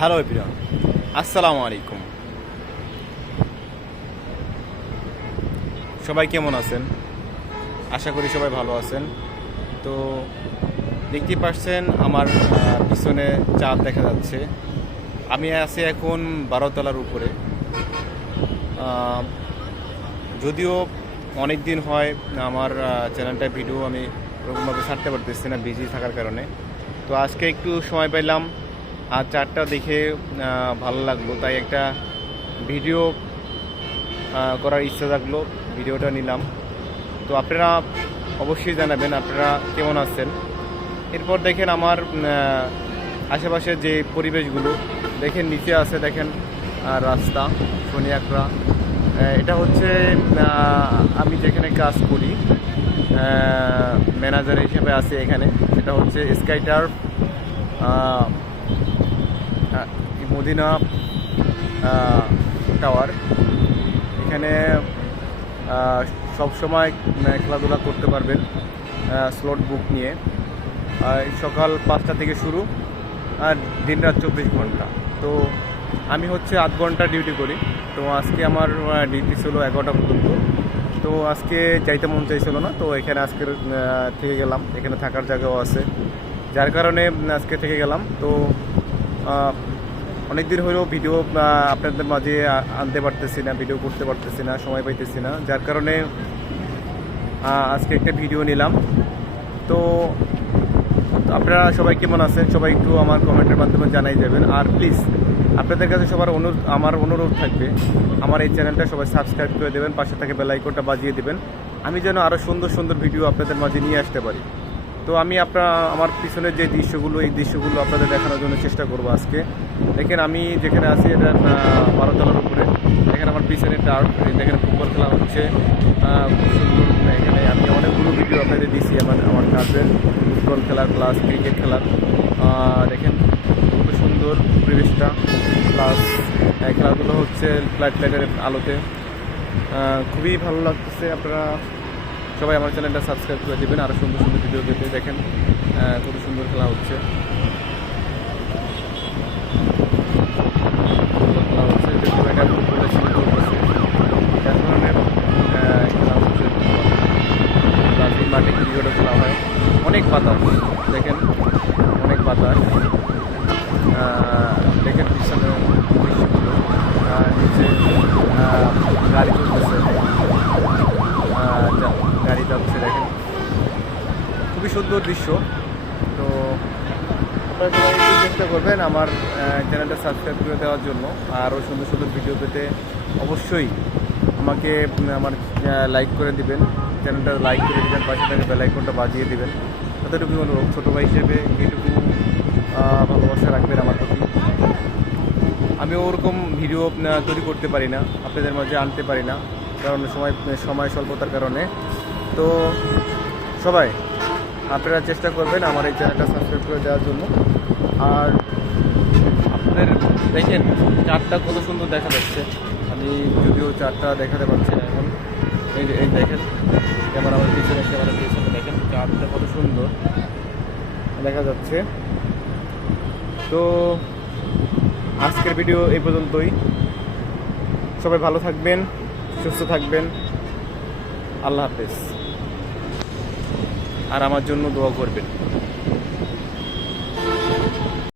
Hello everyone, আসসালামু আলাইকুম। সবাই কেমন আছেন? আশা করি সবাই ভালো আছেন। তো দেখতেই পাচ্ছেন আমার পিছনে চাঁদ দেখা যাচ্ছে। আমি আছি এখন 12 তলার উপরে। যদিও অনেক দিন হয় আমার চ্যানেলটায় ভিডিও আমি ওরকমভাবে ছাড়তে পারতেছি না, বিজি থাকার কারণে। তো আজকে একটু সময় পেলাম আর চারটা দেখে ভালো লাগলো, তাই একটা ভিডিও করার ইচ্ছা থাকলো, ভিডিওটা নিলাম। তো আপনারা অবশ্যই জানাবেন আপনারা কেমন আছেন। এরপর দেখেন আমার আশেপাশে যে পরিবেশগুলো দেখেন, নিচে আছে দেখেন রাস্তা সোনিয়াকড়া। এটা হচ্ছে আমি যেখানে কাজ করি, ম্যানেজার হিসেবে আছি এখানে। এটা হচ্ছে স্কাই টার্ফ মদিনা টাওয়ার। এখানে সব সময় খেলাধুলা করতে পারবেন স্লট বুক নিয়ে। সকাল 5টা থেকে শুরু আর দিন রাত 24 ঘন্টা। তো আমি হচ্ছে 8 ঘন্টা ডিউটি করি। তো আজকে আমার ডিউটি ছিল 11টা পর্যন্ত। তো আজকে যাইতে মন চাইছিল না, তো এখানে আজকে থেকে গেলাম। এখানে থাকার জায়গাও আছে, যার কারণে আজকে থেকে গেলাম। তো অনেক দিন হলেও ভিডিও আপনাদের মাঝে আনতে পারতেছি না, ভিডিও করতে পারতেছি না, সময় পাইতেছি না, যার কারণে আজকে একটা ভিডিও নিলাম। তো আপনারা সবাই কেমন আছেন সবাই একটু আমার কমেন্টের মাধ্যমে জানাই যাবেন। আর প্লিজ আপনাদের কাছে সবার আমার অনুরোধ থাকবে, আমার এই চ্যানেলটা সবাই সাবস্ক্রাইব করে দেবেন, পাশে থেকে বেল আইকনটা বাজিয়ে দেবেন, আমি যেন আরও সুন্দর সুন্দর ভিডিও আপনাদের মাঝে নিয়ে আসতে পারি। তো আমি আমার পিছনের যে দৃশ্যগুলো, এই দৃশ্যগুলো আপনাদের দেখানোর জন্য চেষ্টা করব আজকে। দেখেন আমি যেখানে আছি এটা 12 তলার উপরে। এখানে আমার পিছনে টার্ফ, দেখেন ফুটবল খেলা হচ্ছে খুব সুন্দর। এখানে আমি অনেকগুলো ভিডিও আপনাদের দিয়েছি আমার কাজের, ফুটবল খেলার প্লাস ক্রিকেট খেলার। দেখেন খুব সুন্দর পরিবেশটা, প্লাস খেলাধুলো হচ্ছে লাইটের আলোতে, খুবই ভালো লাগতেছে। আপনারা সবাই আমার চ্যানেলটা সাবস্ক্রাইব করে দেবেন আরও সুন্দর সুন্দর ভিডিও পেতে। দেখেন কত সুন্দর খেলা হচ্ছে, মাঠে ক্রিকেটও খেলা হয়। অনেক বাতাস, দেখেন অনেক বাতাস। দেখেন পিছনে দৃশ্যগুলো, নিচে গাড়ি চলতেছে, গাড়ি যাচ্ছে, দেখেন খুবই সুন্দর দৃশ্য। তো আপনারা সবাই একটু চেষ্টা করবেন আমার চ্যানেলটা সাবস্ক্রাইব করে দেওয়ার জন্য। আরও সুন্দর সুন্দর ভিডিও পেতে অবশ্যই আমাকে আমার লাইক করে দিবেন, চ্যানেলটা লাইক করে দেবেন, পাশে থেকে বেল আইকনটা বাজিয়ে দেবেন। যতটুকু অনুরোধ, ছোটো ভাই হিসেবে এইটুকু ভালোবাসা রাখবেন আমার প্রতি। আমি ওরকম ভিডিও তৈরি করতে পারি না, আপনাদের মাঝে আনতে পারি না, কারণ সময় স্বল্পতার কারণে। তো সবাই আপনারা চেষ্টা করবেন আমার এই চ্যানেলটা সাবস্ক্রাইব করে দেওয়ার জন্য। আর আপনাদের দেখেন চারটা কত সুন্দর দেখা যাচ্ছে। আমি যদিও চারটা দেখাতে পারছি না এখন। এই দেখেন ক্যামেরা আমার পিছনে দেখেন চারটা কত সুন্দর দেখা যাচ্ছে। তো আজকের ভিডিও এই পর্যন্তই। সবাই ভালো থাকবেন, সুস্থ থাকবেন, আল্লাহ হাফেজ। আর আমার জন্য দোয়া করবেন।